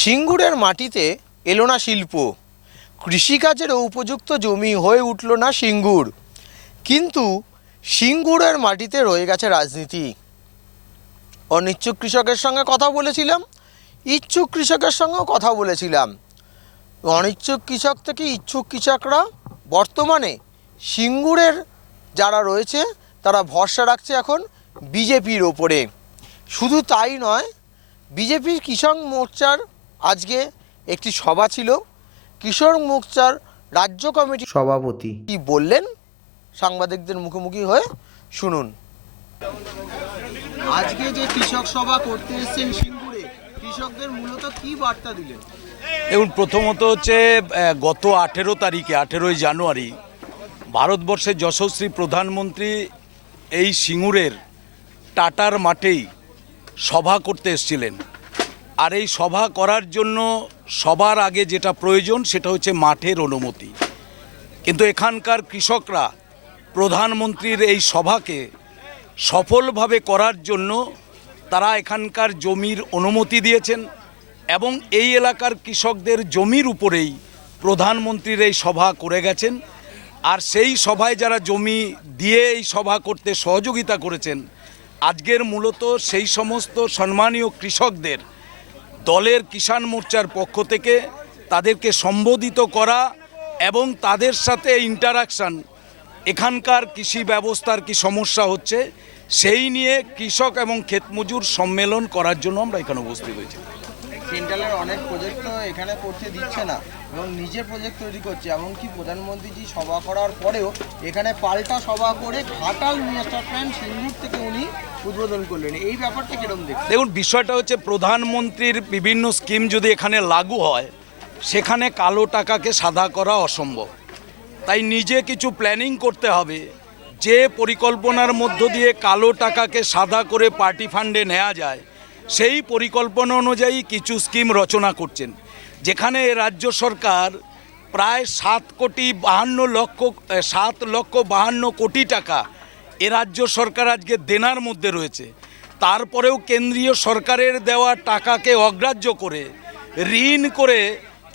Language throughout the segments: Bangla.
সিঙ্গুরের মাটিতে এলো না শিল্প, কৃষিকাজের উপযুক্ত জমি হয়ে উঠল না সিঙ্গুর। কিন্তু সিঙ্গুরের মাটিতে রয়ে গেছে রাজনীতি। অনিচ্ছুক কৃষকের সঙ্গে কথা বলেছিলাম, ইচ্ছুক কৃষকের সঙ্গেও কথা বলেছিলাম। অনিচ্ছুক কৃষক থেকে ইচ্ছুক কৃষকরা বর্তমানে সিঙ্গুরের যারা রয়েছে তারা ভরসা রাখছে এখন বিজেপির ওপরে। শুধু তাই নয়, বিজেপির কৃষক মোর্চার আজকে একটি সভা ছিল। কৃষক মোর্চার রাজ্য কমিটির সভাপতি কি বললেন সাংবাদিকদের মুখোমুখি হয়ে শুনুন। আজকে যে কৃষক সভা করতে এসেছেন সিঙ্গুরে, কৃষকদের মূলত কি বার্তা দিলেন? দেখুন, প্রথমত হচ্ছে গত 18 জানুয়ারি ভারতবর্ষের যশস্বী প্রধানমন্ত্রী এই সিঙ্গুরের টাটার মাঠেই সভা করতে এসেছিলেন। আর এই সভা করার জন্য সবার আগে যেটা প্রয়োজন সেটা হচ্ছে মাঠের অনুমতি। কিন্তু এখানকার কৃষকরা প্রধানমন্ত্রীর এই সভাকে সফলভাবে করার জন্য তারা এখানকার জমির অনুমতি দিয়েছেন এবং এই এলাকার কৃষকদের জমির উপরেই প্রধানমন্ত্রীর এই সভা করে গেছেন। আর সেই সভায় যারা জমি দিয়ে এই সভা করতে সহযোগিতা করেছেন, আজকের মূলত সেই সমস্ত সম্মানীয় কৃষকদের দলের কিষাণ মোর্চার পক্ষ থেকে তাদেরকে সম্বোধিত করা এবং তাদের সাথে ইন্টারাকশান, এখানকার কৃষি ব্যবস্থার কি সমস্যা হচ্ছে সেই নিয়ে কৃষক এবং ক্ষেতমজুর সম্মেলন করার জন্য আমরা এখানে উপস্থিত হয়েছি। সেন্ট্রালের অনেক প্রজেক্ট তো এখানে করতে দিচ্ছে না এবং নিজের প্রজেক্ট তৈরি করছে, এমনকি প্রধানমন্ত্রীজি সভা করার পরেও এখানে পাল্টা সভা করে ঘাটাল মাস্টার প্ল্যান সিঙ্গুর থেকে উনি উদ্বোধন করলেন। এই ব্যাপারটা কিরকম দেখছেন? দেখুন, বিষয়টা হচ্ছে প্রধানমন্ত্রীর বিভিন্ন স্কিম যদি এখানে লাগু হয় সেখানে কালো টাকাকে সাদা করা অসম্ভব। তাই নিজে কিছু প্ল্যানিং করতে হবে, যে পরিকল্পনার মধ্য দিয়ে কালো টাকাকে সাদা করে পার্টি ফান্ডে নেওয়া যায় সেই পরিকল্পনা অনুযায়ী কিছু স্কিম রচনা করছেন। যেখানে রাজ্য সরকার প্রায় 7,52,00,000 টাকা এ রাজ্য সরকার আজকে দেনার মধ্যে রয়েছে। তারপরেও কেন্দ্রীয় সরকারের দেওয়া টাকাকে অগ্রাহ্য করে ঋণ করে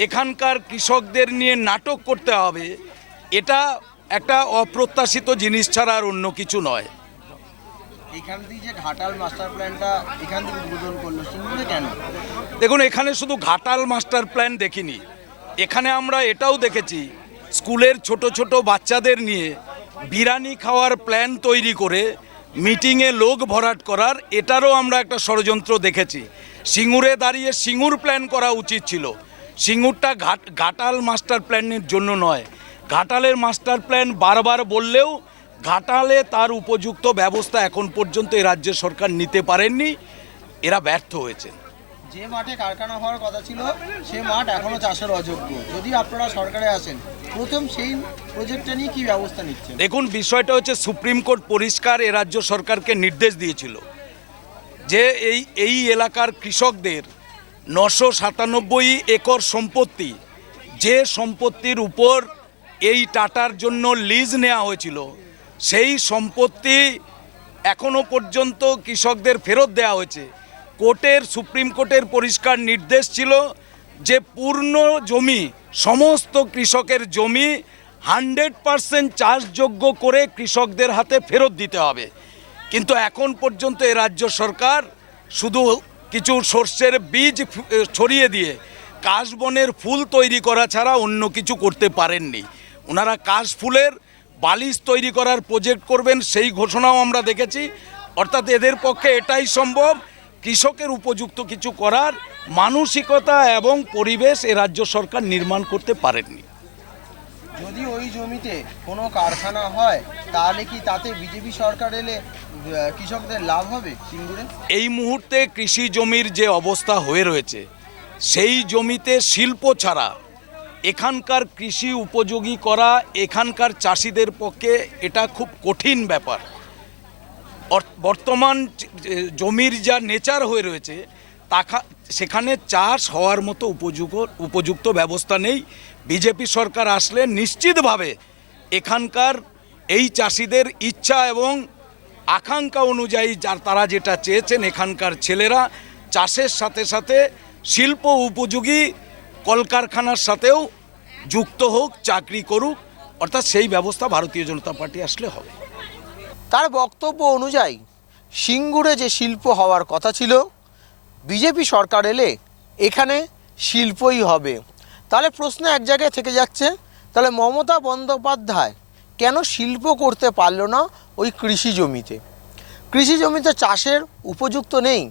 এখানকার কৃষকদের নিয়ে নাটক করতে হবে, এটা একটা অপ্রত্যাশিত জিনিস ছাড়া আর অন্য কিছু নয়। এখান থেকে যে ঘাটাল মাস্টার প্ল্যানটা এখান থেকে উদ্বোধন করলো সিঙ্গুরে কেন? দেখুন, এখানে শুধু ঘাটাল মাস্টার প্ল্যান দেখিনি, এখানে আমরা এটাও দেখেছি স্কুলের ছোট ছোট বাচ্চাদের নিয়ে বিরিয়ানি খাওয়ার প্ল্যান তৈরি করে মিটিংয়ে লোক ভরাট করার, এটারও আমরা একটা ষড়যন্ত্র দেখেছি। সিঙ্গুরে দাঁড়িয়ে সিঙ্গুর প্ল্যান করা উচিত ছিল, সিঙ্গুরটা ঘাটাল মাস্টার প্ল্যানের জন্য নয়। ঘাটালের মাস্টার প্ল্যান বারবার বললেও ঘাটালে তার উপযুক্ত ব্যবস্থা এখন পর্যন্ত এই রাজ্য সরকার নিতে পারেননি, এরা ব্যর্থ হয়েছে। যে মাঠে কারখানা হওয়ার কথা ছিল সে মাঠ এখনো চাষের অযোগ্য। যদি আপনারা সরকারে আসেন, প্রথম সেই প্রজেক্টটা নিয়ে কি ব্যবস্থা নিচ্ছেন? দেখুন, বিষয়টা হচ্ছে সুপ্রিম কোর্ট পরিষ্কার এ রাজ্য সরকারকে নির্দেশ দিয়েছিল যে এই এলাকার কৃষকদের 997 একর সম্পত্তি, যে সম্পত্তির উপর এই টাটার জন্য লিজ নেওয়া হয়েছিল, সেই সম্পত্তি এখনো পর্যন্ত কৃষকদের ফেরত দেওয়া হয়েছে। সুপ্রিম কোর্টের পরিষ্কার নির্দেশ ছিল যে পূর্ণ জমি, সমস্ত কৃষকের জমি 100% চাষযোগ্য করে কৃষকদের হাতে ফেরত দিতে হবে। কিন্তু এখন পর্যন্ত এ রাজ্য সরকার শুধু কিছু সর্ষের বীজ ছড়িয়ে দিয়ে কাশবনের ফুল তৈরি করা ছাড়া অন্য কিছু করতে পারেননি। ওনারা কাশফুলের বালিশ তৈরি করার প্রজেক্ট করবেন সেই ঘোষণাও আমরা দেখেছি। অর্থাৎ এদের পক্ষে এটাই সম্ভব, কৃষকের উপযুক্ত কিছু করার মানসিকতা এবং পরিবেশ এ রাজ্য সরকার নির্মাণ করতে পারেননি। যদি ওই জমিতে কোনো কারখানা হয় তাহলে কি তাতে বিজেপি সরকার এলে কৃষকদের লাভ হবে সিঙ্গুরে? এই মুহূর্তে কৃষি জমির যে অবস্থা হয়ে রয়েছে, সেই জমিতে শিল্প ছাড়া এখানকার কৃষি উপযোগী করা এখানকার চাষিদের পক্ষে এটা খুব কঠিন ব্যাপার। বর্তমান জমির যা নেচার হয়ে রয়েছে সেখানে চাষ হওয়ার মতো উপযুক্ত ব্যবস্থা নেই। বিজেপি সরকার আসলে নিশ্চিতভাবে এখানকার এই চাষিদের ইচ্ছা এবং আকাঙ্ক্ষা অনুযায়ী তারা যেটা চেয়েছেন, এখানকার ছেলেরা চাষের সাথে সাথে শিল্প উপযোগী কলকারখানার সাথেও যুক্ত হোক, চাকরি করুক, অর্থাৎ সেই ব্যবস্থা ভারতীয় জনতা পার্টি আসলে হবে। তার বক্তব্য অনুযায়ী সিঙ্গুরে যে শিল্প হওয়ার কথা ছিল, বিজেপি সরকার এলে এখানে শিল্পই হবে। তাহলে প্রশ্ন এক জায়গায় থেকে যাচ্ছে, তাহলে মমতা বন্দ্যোপাধ্যায় কেন শিল্প করতে পারলো না ওই কৃষি জমিতে? কৃষি জমিতে চাষের উপযুক্ত নেই,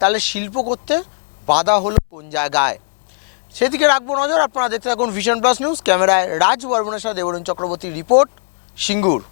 তাহলে শিল্প করতে বাধা হলো কোন জায়গায়? সেদিকে রাখবো নজর। আপনারা দেখতে থাকুন ভিশন প্লাস নিউজ। ক্যামেরায় রাজ বর্মনের সাথে দেবরুণ চক্রবর্তী রিপোর্ট, সিঙ্গুর।